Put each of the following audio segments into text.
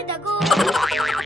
for the go.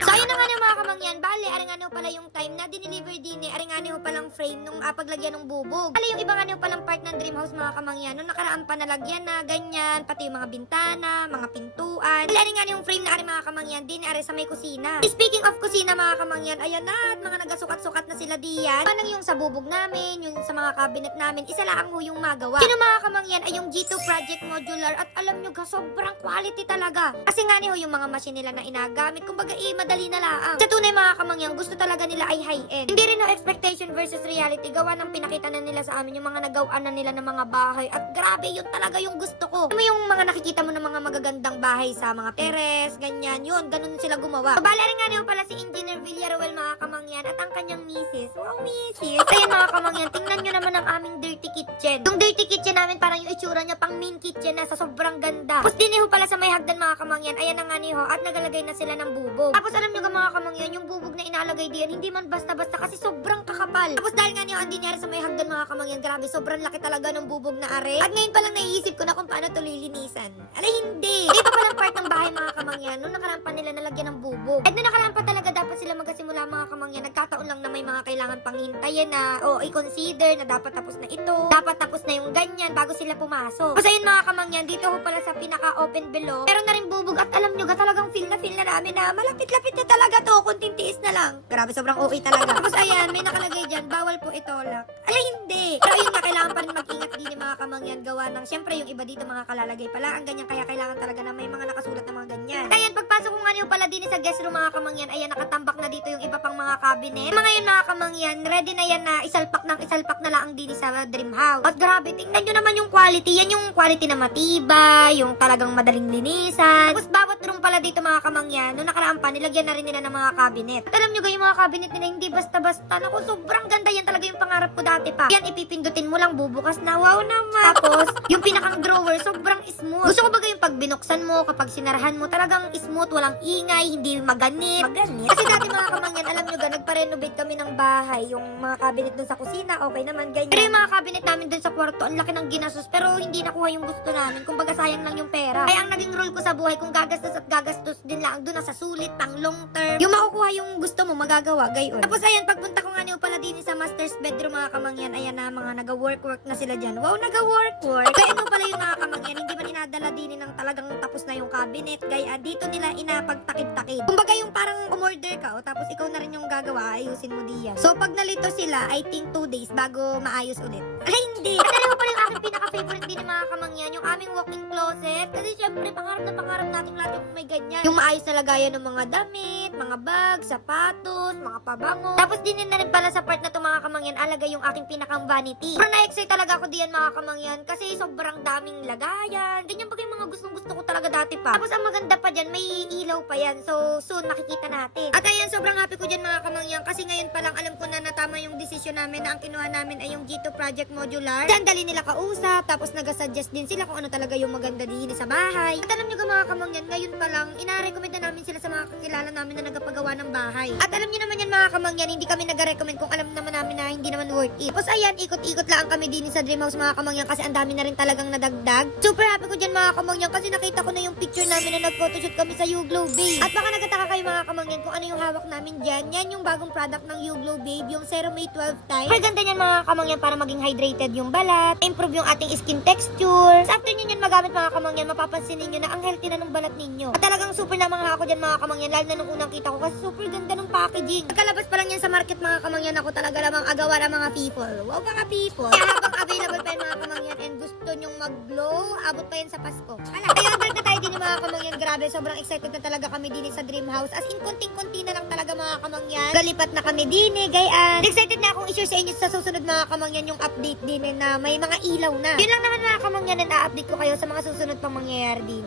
So ayun na nga ng mga kamangyan, bale, aring ano pala yung time na dineliver din aring ano palang frame nung paglagyan ng bubog. Bale yung ibang ano palang part ng dream house mga kamangyan, nung nakaraan pa nalagyan na ganyan, pati yung mga bintana, mga pintuan. Bale aring ano yung frame na aring mga kamangyan, din ari sa may kusina. Speaking of kusina mga kamangyan, ayan na, at mga nagasukat-sukat na sila diyan. Manang yung sa bubog namin, yung sa mga cabinet namin, isa lang ho yung magawa. Sino mga kamangyan ay yung G2 Project Modular, at alam nyo ga, sobrang quality talaga. Kasi nga niyo yung mga machine nila na inagamit, kumbaga madali na laang. Sa tunay mga kamangyan, gusto talaga nila ay high-end. Hindi rin no expectation versus reality, gawa ng pinakita na nila sa amin yung mga nagawaan na nila ng mga bahay, at grabe yun talaga yung gusto ko. Ano yung mga nakikita mo ng mga magagandang bahay sa mga teres, ganyan, yun, ganun sila gumawa. So, bala rin nga niyo pala si Engineer Villaruel mga kamangyan, at ang kanyang misis. Wow, misis! Ayun mga kamangyan, tingnan nyo naman ang aming dirty kitchen. Yung dirty kitchen namin, parang yung itsura niya pang main kitchen na sa sobrang ganda. Tapos diniho pala sa may hagdan mga kamangyan, ayan na nga niho, at nagalagay na sila ng bubog. Tapos alam nyo mga kamangyan, yung bubog na inalagay diyan, hindi man basta-basta kasi sobrang kakapal. Tapos dahil nga niyo, hindi niya sa may hagdan mga kamangyan, grabe, sobrang laki talaga ng bubog na are. At ngayon palang naiisip ko na kung paano to lilinisan. Alay, hindi! Hindi pa palang part ng bahay mga kamangyan, nung nakaraan pa nila nalagyan ng bubog. At nung nakaraan pa talaga dapat sila magkasimula mga kamangyan, nagkataon lang na may mga kailangan pang hintayin na, o i-consider na dapat tapos na ito, dapat tapos na yung ganyan bago sila pumasok. Tapos ayun mga kamangyan, dito ho pala sa pinaka-open below, meron na rin bubog, at alam nyo ga, talagang feel na namin na malapit-lapit na talaga to, kunting tiis na lang. Grabe, sobrang okay talaga. Tapos ayan, may nakalagay dyan, bawal po itolak. Ay, hindi! Pero yun nga, kailangan pa rin mag-ingat din yung mga kamangyan, gawa ng, syempre yung iba dito mga kalalagay pala, ang ganyan, kaya kailangan talaga na may mga nakasulat na mga ganyan. Ayan, pagpasok ko nga niyo pala din sa guest room mga kamangyan, ayan, nakatambak na dito yung iba pang mga cabinet. Mga yun mga kamangyan, ready na yan na isalpak na lang din sa dream house. At grabe, tingnan nyo naman yung quality. Yan yung quality na matibay, yung talagang madaling linisan. Tapos bawat room pala dito mga kamangyan, nung nakaraan pa, nilagyan na rin nila ng mga cabinet. At alam nyo ga, yung mga cabinet nila hindi basta-basta. Naku, sobrang ganda, yan talaga yung pangarap ko dati pa. Yan, ipipindutin mo lang, bubukas na. Wow naman. Tapos, yung pinakang drawer, sobrang smooth. Gusto ko baga yung pag binuksan mo, kapag sinarahan mo, talagang smooth, walang ingay, hindi maganit. Kasi dati mga kamangyan, alam nyo ga, nagpa-renovate kami ng bahay. Yung mga cabinet dun sa kusina, okay naman, ganyan. Pero yung mga cabinet namin dun sa kwarto, ang laki ng ginastos, pero hindi nakuha yung gusto namin. Kumbaga sayang lang yung pera. Kaya ang naging rule ko sa buhay, kung gagastos at gagastos din lang, dun na sa sulit, pang long term. Yung makukuha yung gusto mo, magagawa, gayon. Tapos ayan, pagpunta ko nga niyo pala din sa master's bedroom mga kamangyan, ayan na, mga naga-work na sila dyan. Wow, naga-work. Kaya ano pala yung mga kamangyan, hindi man inadala din ng talagang tapos na yung cabinet. Kaya dito nila inapagtakid-takid. Kumbaga yung parang umorder ka, o tapos ikaw na rin yung gagawa, ayusin mo diyan. So pag nalito sila, I think 2 days bago maayos ulit. Ay, hindi. At alam mo pala yung aking pinaka-favorite din ng mga kamangyan, yung aming walk-in closet. Kasi syempre, pangarap nating lahat yung may ganyan. Yung maayos na lagayan ng mga damit, mga bag, sapatos, mga pabango. Tapos din na rin pala sa part na to mga kamangyan, alagay yung aking pinakang vanity. Pero na-excite talaga ako diyan mga kamangyan, kasi sobrang daming lagayan. Ganyan ba yung mga gustong-gusto ko talaga dati pa. Tapos ang maganda pa dyan, may ilaw pa yan. So, soon makikita natin. At ayan, sobrang happy ko dyan mga kamangyan, kasi ngayon pa lang alam ko na natama yung desisyon namin na ang kinuha namin ay yung G2 Project Modular. Dali nila kausap, tapos nag-suggest din sila kung ano talaga yung maganda din sa bahay. At alam nyo ka mga kamangyan, ngayon pa lang, ina-recommend na namin sila sa mga kakilala namin na nagpagawa ng bahay. At alam nyo naman yan mga kamangyan, hindi kami nag-recommend kung alam naman namin na hindi naman worth it. Tapos ayan, ikot-ikot lang kami din sa dream house mga kamangyan, kasi ang dami na rin talagang nadagdag. Super happy ko dyan mga kamangyan, kasi nakita ko na yung picture namin na nag-photoshoot kami sa YouGlow Babe. At baka nagataka kayo mga kamangyan kung ano yung hawak namin dyan. Yan yung bagong product ng YouGlow Babe, yung Ceromate 12 times. Super ganda niyan mga kamangyan para maging hydrated yung balat, improve yung ating skin texture. So after nyo yan magamit mga kamangyan, mapapansin ninyo na ang healthy na ng balat ninyo. At talagang super na mga ako dyan mga kamangyan, lalo na nung unang kita ko, kasi super ganda ng packaging. Pagkalabas pa lang yan sa market mga kamangyan, ako talaga lamang agawa ng mga people. Wow mga people. Kaya habang available pa yung mga kamangyan and gusto nyong mag-blow, abot pa yan sa Pasko. Kaya balik na tayo din yung mga kamangyan, grabe, sobrang excited na talaga kami din sa dream house. As in, konting-konti na lang talaga mga kamangyan. Galipat na kami din gayaan. Excited na akong i-share sa inyo sa susunod mga kamangyan yung update din na may mga ilaw na. Yun lang naman mga kamangyan, na update ko kayo sa mga susunod pang mangyayari din.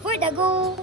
For the go!